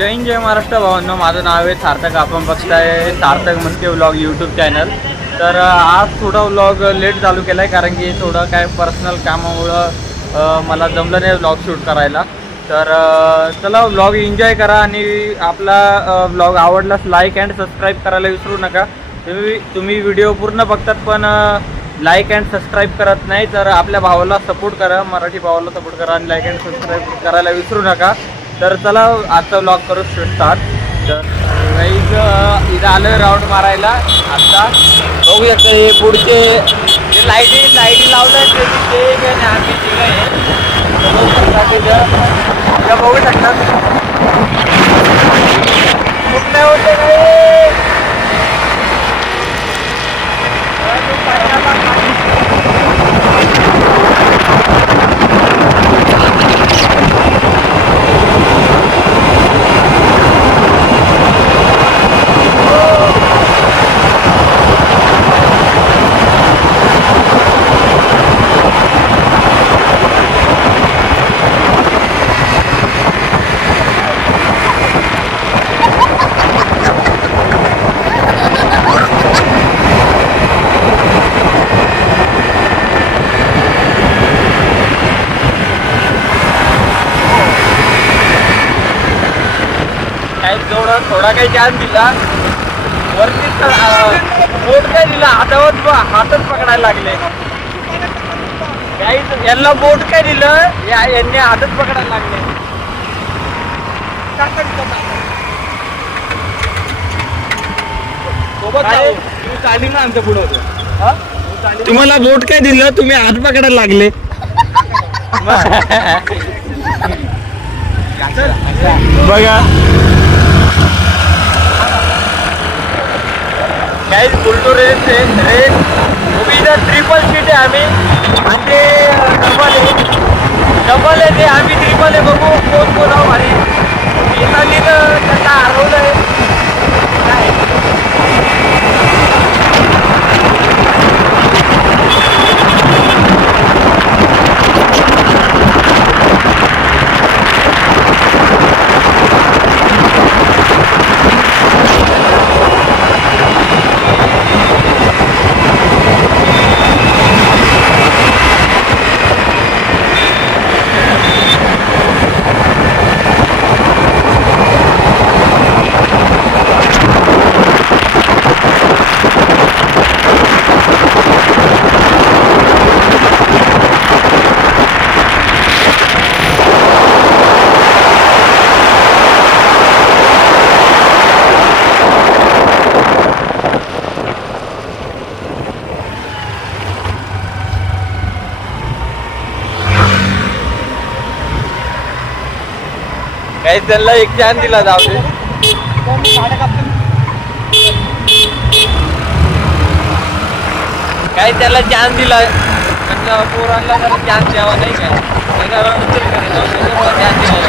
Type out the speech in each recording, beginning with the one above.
जय हिंद जय महाराष्ट्र भावांनो, माझं नाव आहे सार्थक. आपण बघताय सार्थक म्हणते व्लॉग यूट्यूब चॅनल. तर आज थोडा व्लॉग लेट चालू केला आहे कारण की थोडं काय पर्सनल कामामुळं मला जमलं नाही व्लॉग शूट करायला. तर चला व्लॉग एन्जॉय करा आणि आपला व्लॉग आवडलास लाईक अँड सबस्क्राईब करायला विसरू नका. तुम्ही व्हिडिओ पूर्ण बघतात पण लाईक अँड सबस्क्राईब करत नाही. तर आपल्या भावाला सपोर्ट करा, मराठी भावाला सपोर्ट करा आणि लाईक अँड सबस्क्राईब करायला विसरू नका. तर चला आजचा व्लॉग करू स्टार्ट. तर इथं आलं राऊंड मारायला. आता बघू शकता हे पुढचे जे लाईटी लावलं ते आणि आम्ही तिघं आहे. बघू शकतात कुठल्या होते नाही. थोडा काही चान्स दिला वरती बोट काय दिला हातच पकडायला लागले. काही यांना बोट काय दिलं यांनी हातच पकडायला लागले. स्टार्टिंगला आमच्या पुढे होतो. तुम्हाला बोट काय दिलं तुम्ही हात पकडायला लागले. बघा काही बुलटू रेस इथं ट्रिपल सीट आहे आम्ही आणि ते डबल आहे ते आम्ही ट्रिपल आहे. बघू कोण बोलावं आणि एकाने त्यांना हरवलं आहे काय. काही त्यांना एक चान्स दिला जाऊ दे. काही त्याला चान्स दिला पोरांना जरा चान्स द्यावा नाही काय चान्स द्यावा.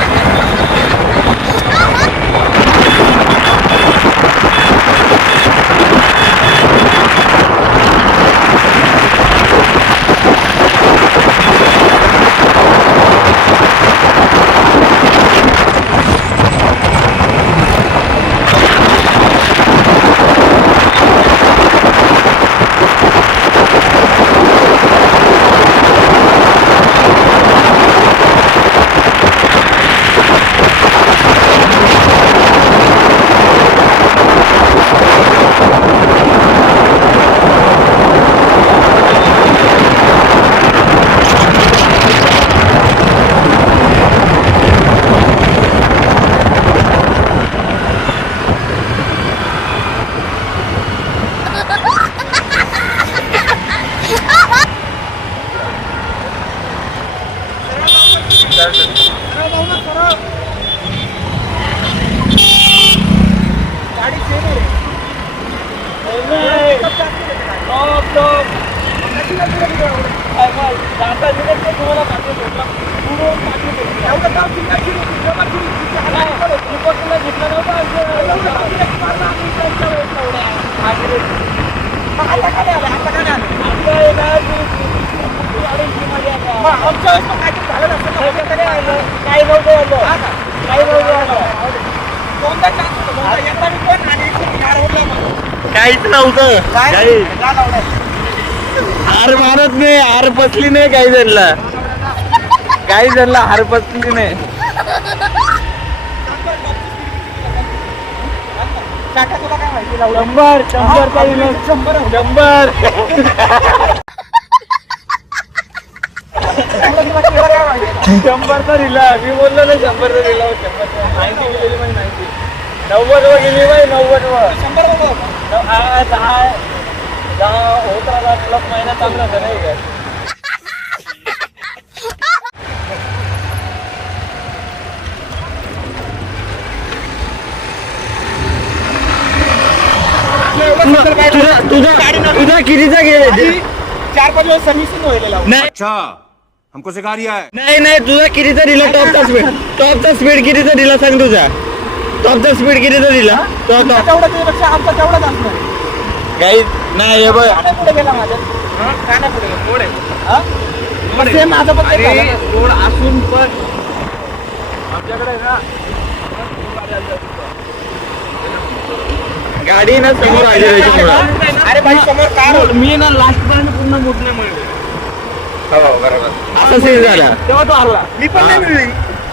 काहीच नव्हतं हार मारत नाही, हार बसली नाही काही जणला हार बसली नाही. शंभरचा दिला मी बोललो ना, 100चा दिला. 90 गेली बाई, 90 गेली बाई, 90 10 होत राहिला प्लस महिना चांगला होता नाही का. तुझा कितीचा गेला 4-5 दिवस सर्व्हिसिंग व्हायला नाही. अच्छा हमको सिखा रिया है. नाही तुझा कितीचा दिला टॉपचा स्पीड कितीचा दिला सांग. तुझा टॉपचा स्पीड कितीचा दिला तेवढा त्याच्यापेक्षा आमचा तेवढाच असणार. काही नाही हे बघ. काय पुढे गेला माझ्या काय नाही पुढे गेला. रोड आहे सेम माझं पण तेच झालं. रोड असून पण आमच्याकडे ना गाडी ना समोर आली त्याच्यामुळं. अरे भाई समोर कार होती. मी ना लास्ट पर्यंत पूर्ण मोठ नाही मिळलो. असं सीन झाला तेव्हा तो हरला. मी पण नाही मिळली.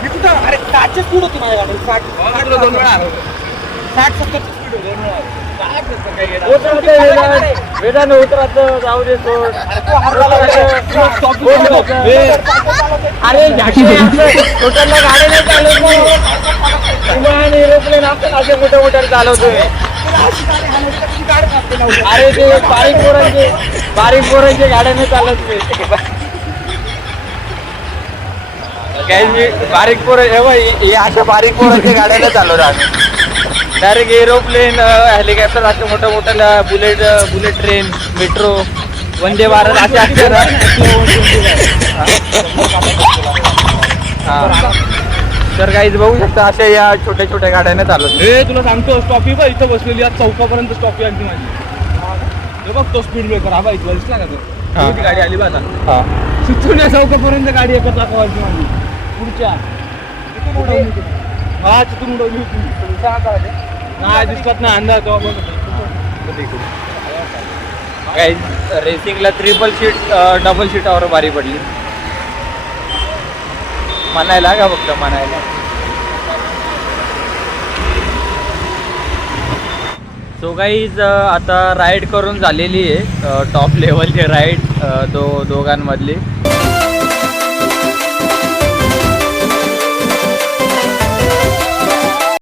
मी कुठं अरे 60ची स्पीड होती माझ्या गाडी. 60 2 वेळा 60-70 स्पीड होती 2 वेळा. वेदाने उतरात जाऊ दे सोड. अरे हॉटेलला गाडी नाही चालवत विमान एरोप्लेन आपण असे मोठ्या मोठ्या चालवतोय. अरे ते बारीक पोरांचे गाड्या नाही चालत मी. काही बारीक पोरं हे अशा बारीक पोरांच्या गाड्या नाही चालवतात. डायरेक्ट एरोप्लेन हेलिकॉप्टर असे मोठ्या मोठ्या bullet train metro Vande Bharat असे असते ना. तर काहीच बघू शकता अशा या छोट्या छोट्या गाड्याने चालवत. हे तुला सांगतो स्टॉपी बघ इथं बसलेली आज चौकापर्यंत स्टॉपी आणखी माझी. हे बघ तो स्पीड ब्रेकर हा बघ इथला दिसला का तो. ती गाडी आली बा आता. तिथून या चौकापर्यंत गाडी एकच दाखवायची माझी पुढच्या. हा तिथून उडवली होती. नाही दिसत नाही अंदाज तो. काही रेसिंगला 3 सीट डबल सीटावर बारी पडली म्हणायला का फक्त म्हणायला. सो गाईज आता राईड करून झालेली आहे टॉप लेवलची राईड दोघांमधली.